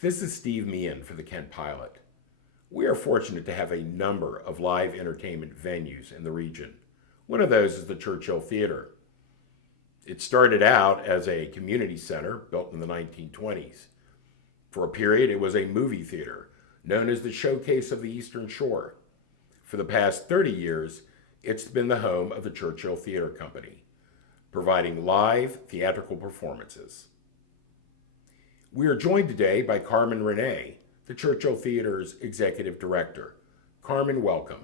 This is Steve Meehan for the Kent Pilot. We are fortunate to have a number of live entertainment venues in the region. One of those is the Churchill Theater. It started out as a community center built in the 1920s. For a period, it was a movie theater known as the Showcase of the Eastern Shore. For the past 30 years, it's been the home of the Churchill Theater Company, providing live theatrical performances. We are joined today by Carmen Renee, the Churchill Theater's executive director. Carmen, welcome.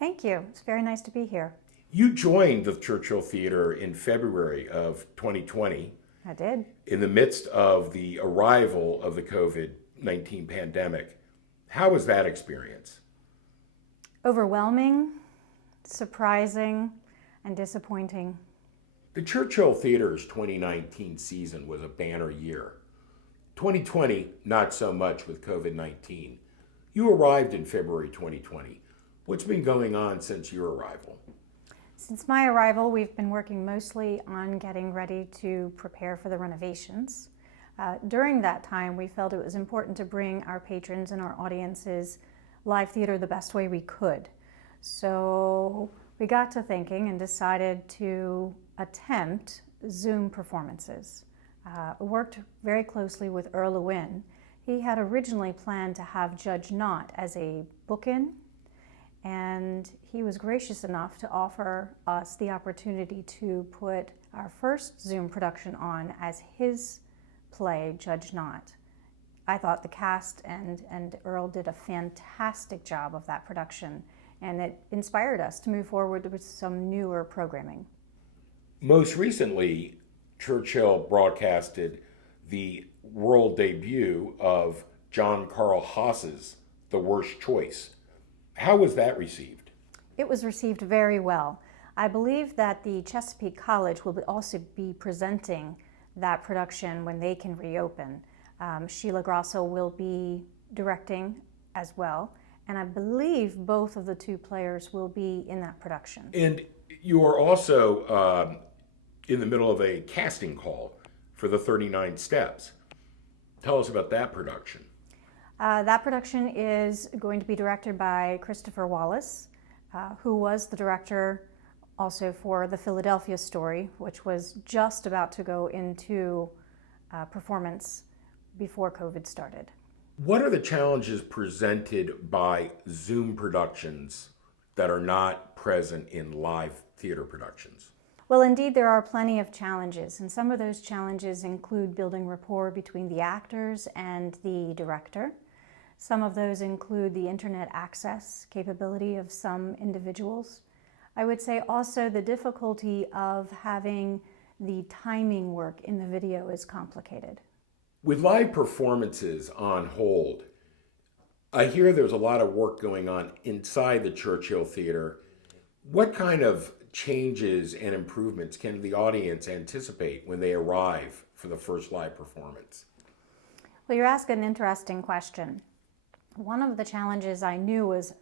Thank you. It's very nice to be here. You joined the Churchill Theater in February of 2020. I did. In the midst of the arrival of the COVID-19 pandemic. How was that experience? Overwhelming, surprising, and disappointing. The Churchill Theater's 2019 season was a banner year. 2020, not so much with COVID-19. You arrived in February 2020. What's been going on since your arrival? Since my arrival, we've been working mostly on getting ready to prepare for the renovations. During that time, we felt it was important to bring our patrons and our audiences live theater the best way we could. So we got to thinking and decided to attempt Zoom performances. Worked very closely with Earl Lewin. He had originally planned to have Judge Not as a book-in, and he was gracious enough to offer us the opportunity to put our first Zoom production on as his play, Judge Not. I thought the cast and Earl did a fantastic job of that production, and it inspired us to move forward with some newer programming. Most recently, Churchill broadcasted the world debut of John Carl Haas's The Worst Choice. How was that received? It was received very well. I believe that the Chesapeake College will also be presenting that production when they can reopen. Sheila Grosso will be directing as well, and I believe both of the two players will be in that production. And you are also in the middle of a casting call for the 39 Steps. Tell us about that production. That production is going to be directed by Christopher Wallace, who was the director also for the Philadelphia Story, which was just about to go into performance before COVID started. What are the challenges presented by Zoom productions that are not present in live theater productions? Well, indeed, there are plenty of challenges, and some of those challenges include building rapport between the actors and the director. Some of those include the internet access capability of some individuals. I would say also the difficulty of having the timing work in the video is complicated. With live performances on hold, I hear there's a lot of work going on inside the Churchill Theater. What kind of changes and improvements can the audience anticipate when they arrive for the first live performance? Well, you're asking an interesting question. One of the challenges I knew was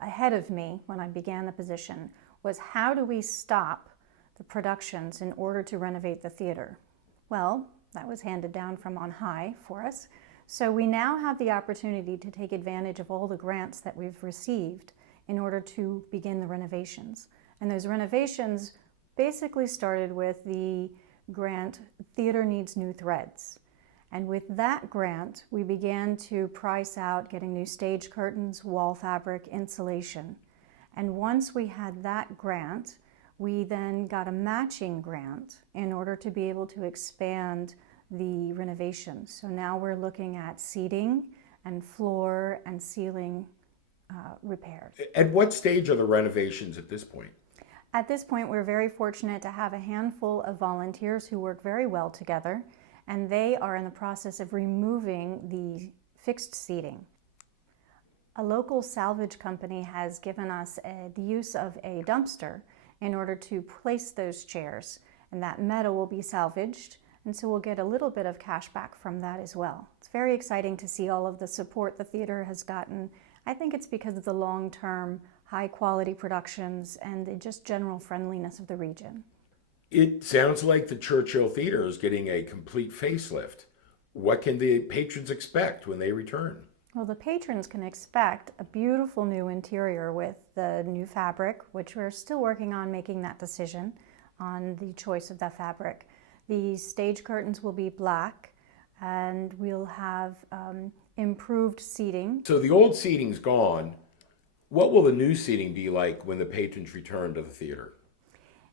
ahead of me when I began the position was how do we stop the productions in order to renovate the theater? Well, that was handed down from on high for us. So we now have the opportunity to take advantage of all the grants that we've received in order to begin the renovations. And those renovations basically started with the grant, Theater Needs New Threads. And with that grant, we began to price out getting new stage curtains, wall fabric, insulation. And once we had that grant, we then got a matching grant in order to be able to expand the renovations. So now we're looking at seating and floor and ceiling repairs. At what stage are the renovations at this point? At this point, we're very fortunate to have a handful of volunteers who work very well together, and they are in the process of removing the fixed seating. A local salvage company has given us the use of a dumpster in order to place those chairs, and that metal will be salvaged, and so we'll get a little bit of cash back from that as well. It's very exciting to see all of the support the theater has gotten. I think it's because of the long-term, high-quality productions and the just general friendliness of the region. It sounds like the Churchill Theater is getting a complete facelift. What can the patrons expect when they return? Well, the patrons can expect a beautiful new interior with the new fabric, which we're still working on making that decision on the choice of that fabric. The stage curtains will be black, and we'll have improved seating. So the old seating's gone. What will the new seating be like when the patrons return to the theater?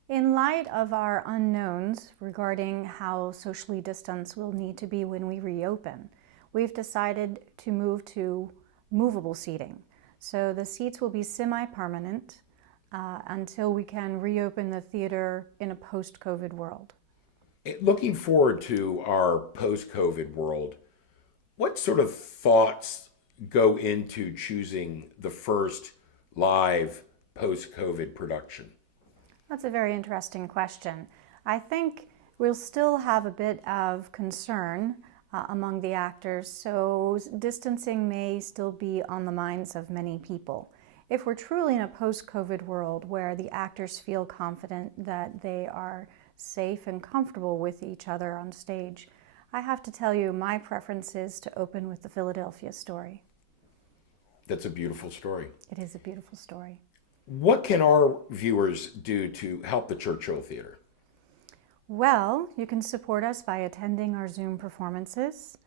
In light of our unknowns regarding how socially distanced we'll need to be when we reopen, we've decided to move to movable seating. So the seats will be semi-permanent until we can reopen the theater in a post-COVID world. Looking forward to our post-COVID world, what sort of thoughts go into choosing the first live post-COVID production? That's a very interesting question. I think we'll still have a bit of concern among the actors, so distancing may still be on the minds of many people. If we're truly in a post-COVID world where the actors feel confident that they are safe and comfortable with each other on stage, I have to tell you, my preference is to open with the Philadelphia story. That's a beautiful story. It is a beautiful story. What can our viewers do to help the Churchill Theater? Well, you can support us by attending our Zoom performances.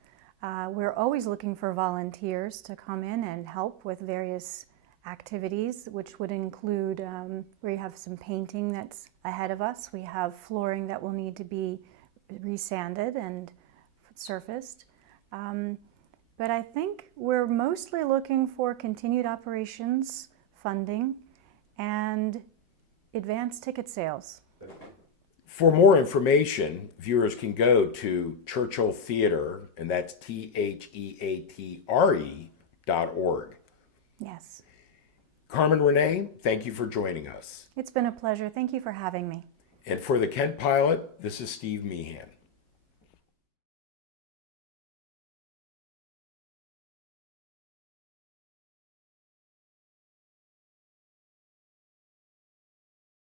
We're always looking for volunteers to come in and help with various activities, which would include, we have some painting that's ahead of us. We have flooring that will need to be resanded and surfaced. But I think we're mostly looking for continued operations, funding, and advanced ticket sales. For more information, viewers can go to Churchill Theater, and that's THEATRE.org. Yes. Carmen, Renee, thank you for joining us. It's been a pleasure. Thank you for having me. And for the Kent Pilot, this is Steve Meehan.